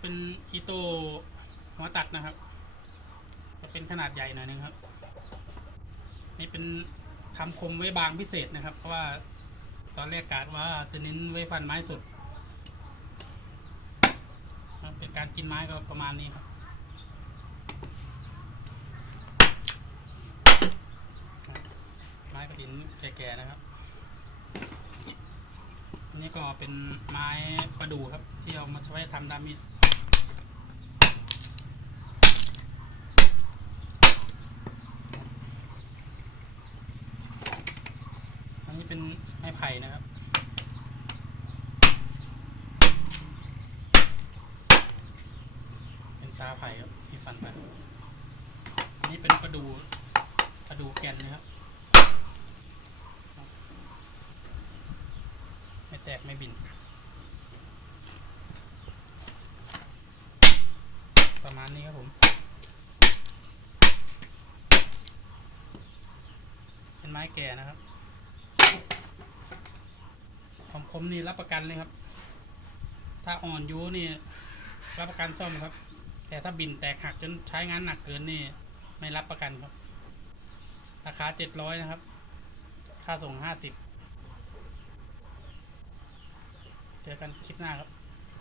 เป็นอีโตหัวตัดนะครับ จะเป็นขนาดใหญ่หน่อยนึงครับ นี่เป็นทำคมไว้บางพิเศษนะครับ เพราะว่าตอนแรกกาดว่าจะเน้นไว้ฟันไม้สุด เป็นการกินไม้ก็ประมาณนี้ครับไม้กระถินแก่ๆนะครับนนี้ก็เป็นไม้ประดู่ครับ ที่เอามาใช้ทำดามิดอันนี้ เป็นไม้ไผ่นะครับ เป็นตาไผ่ครับที่ฟันไปนนี้เป็นประดู่ประดูแก่นนะครับ ไม่แตกไม่บิน ประมาณนี้ครับผมเป็นไม้แก่นะครับ ผมคมนี่รับประกันเลยครับ ถ้าอ่อนยูนี่รับประกันซ่อมครับ แต่ถ้าบินแตกหักจนใช้งานหนักเกินนี่ ไม่รับประกันครับ ราคาเจ็ดร้อยนะครับ ค่าส่งห้าสิบเจอกันคลิปหน้าครับ